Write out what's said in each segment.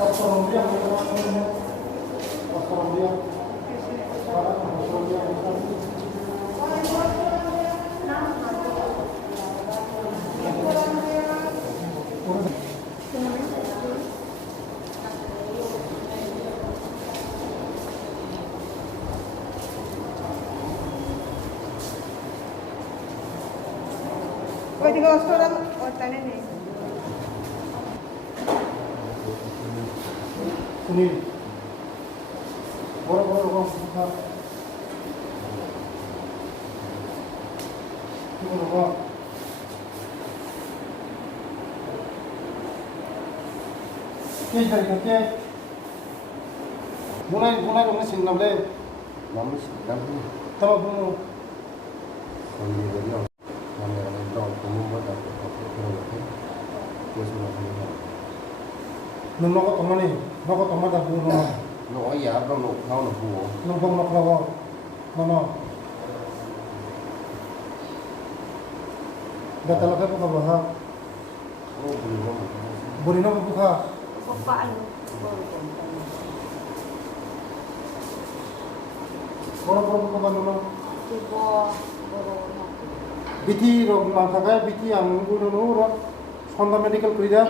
Australia, Australia, ওইদিকে অস্ত্রদাম ওর টানে নেই সুনীল বড় বড় রকম সংখ্যা কি বলবো কে জায়গা কে বুনাই বুনাই রকম সিননাবলে Mama sedang ni. তাও বুনো Kami beri orang. Kami ada dong kamu buat apa apa apa. Dia semua kami. ননক তমানি নক তমাদা বুনো Lo ya apa lo kau lo buo. নবং নক লাগ নন দাতালকে পুকা বহা Oh belum kamu. বুড়ি নক পুকা Bapaan বড় বড় পুকা বানো Tibo Boro বিটি রোগ না থাকায় বিটি আং বুনো র সন্ধ্যা মেডিকেল করিদা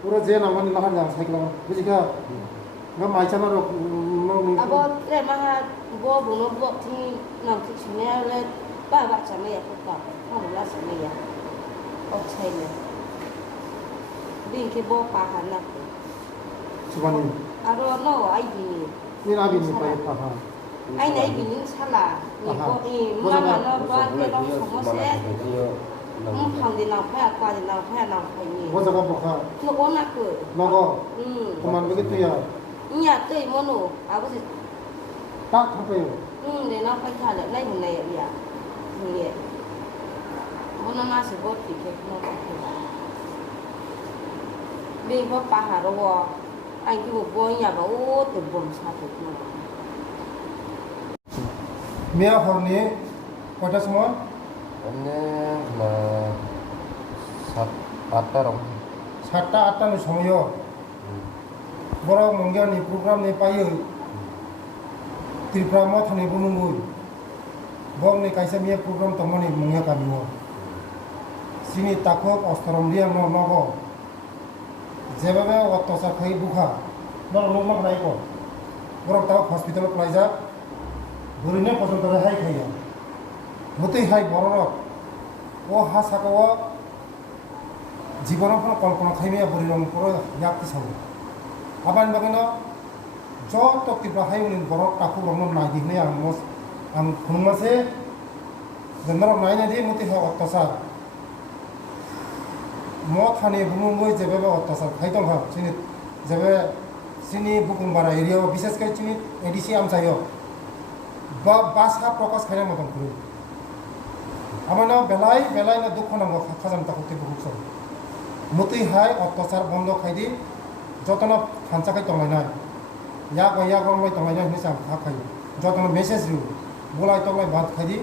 পুরো যে নামানি লাহার যা সাইকেল বুঝিকা গা মাইছানা রোগ Abo le maha bo buno bo thi nam thi chune le ba ba chame ya ko ka ha la chame ya o chai le bin ke bo pa han na সুবানি aro no ai bi ni นี่นาบินไปพา ai nei bi ni sala ni bo e ma ma no ba ke no so mo se khang di nào phải qua di nào phải nào phải ni ว่าจะก็บอกว่า no ko na ko น้องก็ประมาณไม่กี่ตัว nya tei mo no a bo se ตักเข้าไป để nó phải trả lại này một này vậy à thì muốn nó sẽ bớt thì cái nó phải vì có bà hà đâu anh cứ một bôi nhà bảo ô từ bồn sao được nó เมียคนนี้พอจะสมมติ Ini na sat atar orang. 7টা 8টা নি সময় বড় মঙ্গিয়া নি programme নি পাই ত্রিপুরা ম Thani বুনুঙ্গুই বং নি কাইসা মিয়া programme তমনি মঙ্গিয়া কামিও সিনি তাকক অস্তরম দিয়া ন নগ যেভাবে অত্যাচার খাই বুখা নর লোক নক নাই কো বরং তাও হসপিটাল প্লাইজা বুরিনে পর্যন্ত রেহাই খাইয়া মতেই হাই বড় ও হা সাকো জীবনের কোনো কল্পনা খাইমিয়া বুড়ি রং পুরো ইয়াকি সাবো আবার বাগানো যত তীব্র হাই উনি বড় টাকু রং নাই দিনে আং খুনমাসে জন্মর নাই না দিয়ে মতে হয় অত্যাচার ম থানে বুমুঙ্গই যেভাবে অত্যাচার খাইতং হা চিনি যেভাবে চিনি বুকুমবারা এরিয়া বিশেষ করে চিনি এডিসি আমচাইও বা বাসা প্রকাশ খাইনার মতন করি আমার না বেলাই বেলাই না দুঃখ নাঙ্গ খাজান তাকতে বহুত সব মতেই হাই অত্যাচার বন্ধ খাইদি যতনা খানচাখাই তংলাইনাই ইয়াক রংলাই তংলাইনাই হিসা হা খাই যতনা মেসেজ দিও বলাই তংলাই ভাত খাইদি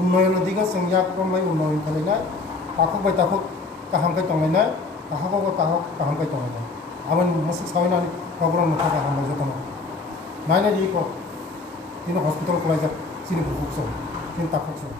উন্নয়নের দিকে जों ইয়াক রংলাই উন্নয়ন খালাইনাই তাকুক বাই তাকুক কাহামকাই তংলাইনাই কাহাকো কাহামকাই তংলাইনাই আমার মসুক সাইনানি প্রোগ্রাম নথা কাহামবাই যতনা নাইনা দিকো তিনি হসপিটাল কলাইজা চিনি বুকুক সব তিনি তাকুক সব